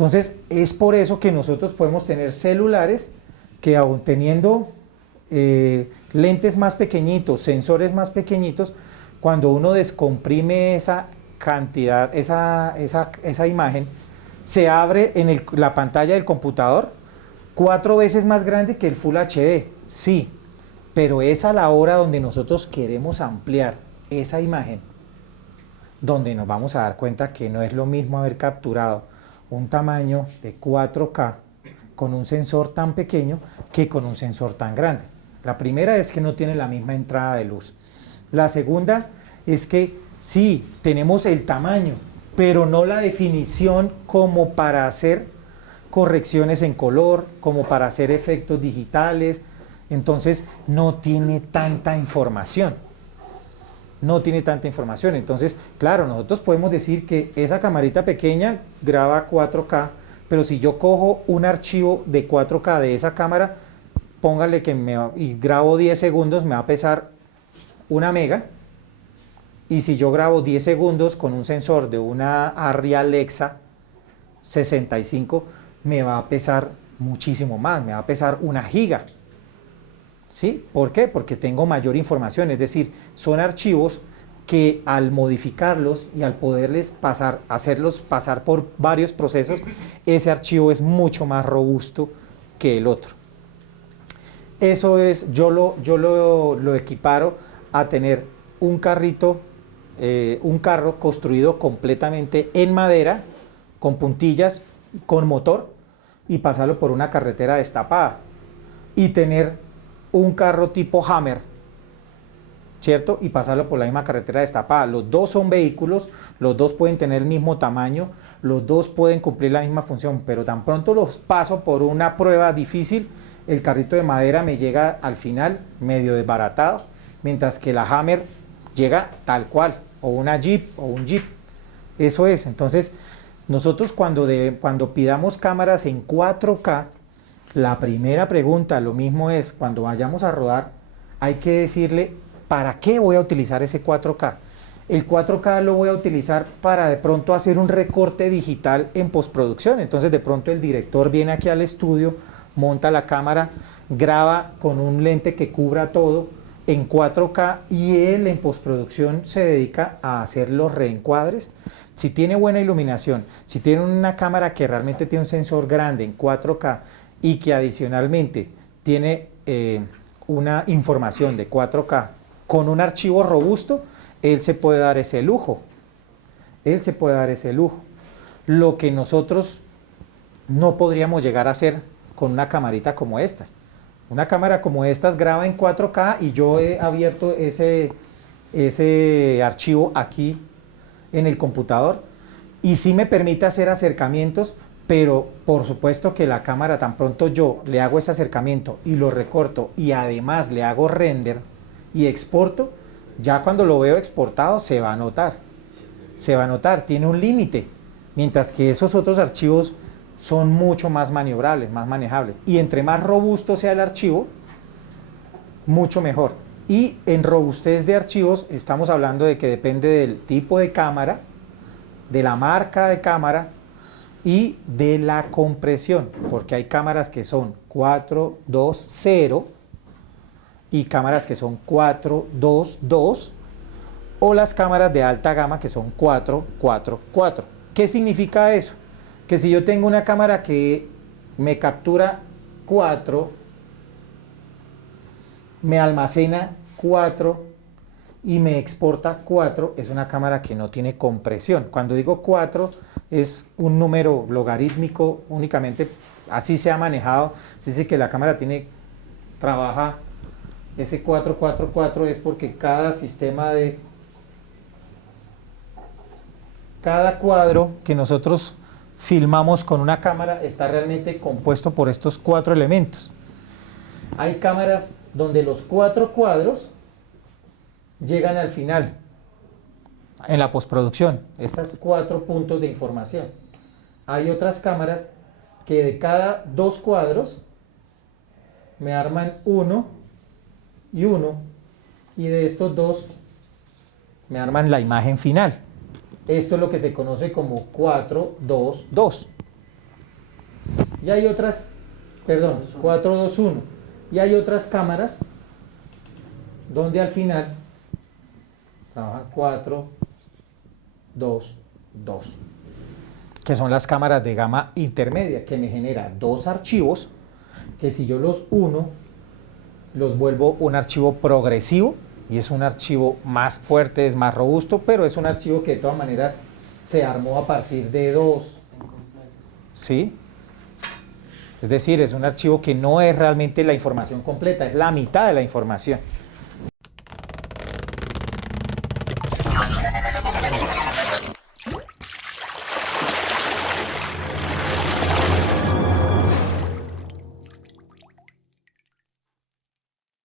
Entonces, es por eso que nosotros podemos tener celulares que aun teniendo lentes más pequeñitos, sensores más pequeñitos, cuando uno descomprime esa cantidad, esa imagen, se abre en la pantalla del computador 4 veces más grande que el Full HD, sí, pero es a la hora donde nosotros queremos ampliar esa imagen, donde nos vamos a dar cuenta que no es lo mismo haber capturado un tamaño de 4K con un sensor tan pequeño que con un sensor tan grande. La primera es que no tiene la misma entrada de luz. La segunda es que sí, tenemos el tamaño, pero no la definición como para hacer correcciones en color, como para hacer efectos digitales. Entonces no tiene tanta información. No tiene tanta información. Entonces, claro, nosotros podemos decir que esa camarita pequeña graba 4K, pero si yo cojo un archivo de 4K de esa cámara, póngale que y grabo 10 segundos, me va a pesar 1 mega. Y si yo grabo 10 segundos con un sensor de una Arri Alexa 65, me va a pesar muchísimo más, me va a pesar 1 giga. ¿Sí? ¿Por qué? Porque tengo mayor información, es decir, son archivos que al modificarlos y al poderles hacerlos pasar por varios procesos, ese archivo es mucho más robusto que el otro. Eso es, yo lo equiparo a tener un carrito, un carro construido completamente en madera, con puntillas, con motor, y pasarlo por una carretera destapada. Y tener un carro tipo Hammer, ¿cierto? Y pasarlo por la misma carretera destapada. Los dos son vehículos, los dos pueden tener el mismo tamaño, los dos pueden cumplir la misma función, pero tan pronto los paso por una prueba difícil, el carrito de madera me llega al final medio desbaratado, mientras que la Hammer llega tal cual, o una Jeep o un Jeep. Eso es. Entonces, nosotros cuando pidamos cámaras en 4K, la primera pregunta, lo mismo es, cuando vayamos a rodar, hay que decirle, ¿para qué voy a utilizar ese 4K? El 4K lo voy a utilizar para de pronto hacer un recorte digital en postproducción. Entonces de pronto el director viene aquí al estudio, monta la cámara, graba con un lente que cubra todo en 4K y él en postproducción se dedica a hacer los reencuadres. Si tiene buena iluminación, si tiene una cámara que realmente tiene un sensor grande en 4K y que adicionalmente tiene una información de 4K con un archivo robusto, él se puede dar ese lujo. Él se puede dar ese lujo. Lo que nosotros no podríamos llegar a hacer con una camarita como estas. Una cámara como estas graba en 4K y yo he abierto ese archivo aquí en el computador y sí me permite hacer acercamientos, pero por supuesto que la cámara, tan pronto yo le hago ese acercamiento y lo recorto y además le hago render y exporto, ya cuando lo veo exportado se va a notar. Se va a notar, tiene un límite, mientras que esos otros archivos son mucho más maniobrables, más manejables. Y entre más robusto sea el archivo, mucho mejor. Y en robustez de archivos estamos hablando de que depende del tipo de cámara, de la marca de cámara y de la compresión, porque hay cámaras que son 420 y cámaras que son 422 o las cámaras de alta gama que son 444. ¿Qué significa eso? Que si yo tengo una cámara que me captura 4, me almacena 4 y me exporta 4, es una cámara que no tiene compresión. Cuando digo 4 es un número logarítmico únicamente, así se ha manejado. Se dice que la cámara trabaja ese 444 es porque cada cuadro que nosotros filmamos con una cámara está realmente compuesto por estos 4 elementos. Hay cámaras donde los 4 cuadros llegan al final, en la postproducción, estos 4 puntos de información. Hay otras cámaras que de cada 2 cuadros me arman 1 y 1, y de estos 2 me arman la imagen final. Esto es lo que se conoce como 4-2-2. Y hay otras, perdón, 421. Y hay otras cámaras donde al final trabajan 4, 2, 2, que son las cámaras de gama intermedia, que me genera dos archivos que si yo los uno, los vuelvo un archivo progresivo y es un archivo más fuerte, es más robusto, pero es un archivo que de todas maneras se armó a partir de 2. ¿Sí? Es decir, es un archivo que no es realmente la información completa, es la mitad de la información.